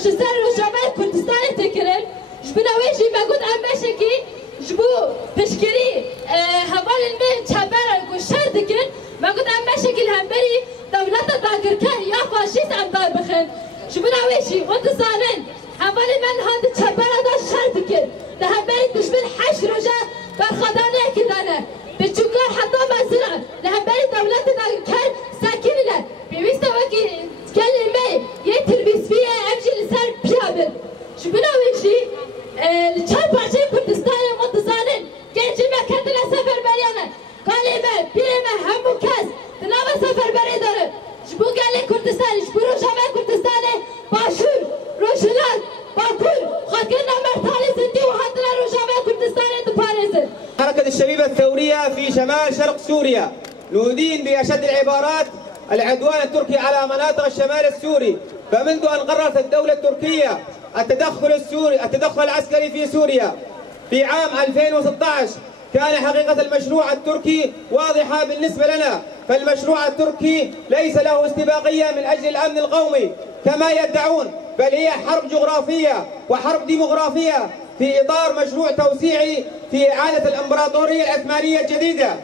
روشستان روشامل كردستان تكرر جبنا ويجي بقول أمشكي جبو بشكري هبال المين شبارة وشر دكن بقول أمشكي الهمبري دولة داقر كان يا فاشيست أمدار بخن جبنا ويجي وانتصارن هبال المين هاد شبارة دا شر دكن ده همبري دشمن حش رجا برخدانه كدانه بتشكر حتى مزرعة لهمبري دولة داقر كان ساكنة بيست وقي كلمة يتربيس فيها أمشي لسان بيابل شبنا ويجي الشعب عشان كردستان وانتصارن كان جمع كتلا سفر بريانا كلمة بيرمة همو كاس تناوى سفر بريدارة شبو قال كردستان شبو روشامل كردستان باشور روشلان باكور خاكرنا مرتالي زندي وحاطنا روشامل كردستان دبارزن. حركة الشبيبة الثورية في شمال شرق سوريا نودين بأشد العبارات العدوان التركي على مناطق الشمال السوري، فمنذ أن قررت الدولة التركية التدخل العسكري في سوريا في عام 2016 كان حقيقة المشروع التركي واضحة بالنسبة لنا، فالمشروع التركي ليس له استباقية من أجل الأمن القومي كما يدعون، بل هي حرب جغرافية وحرب ديموغرافية في إطار مشروع توسيعي في إعادة الإمبراطورية العثمانية الجديدة.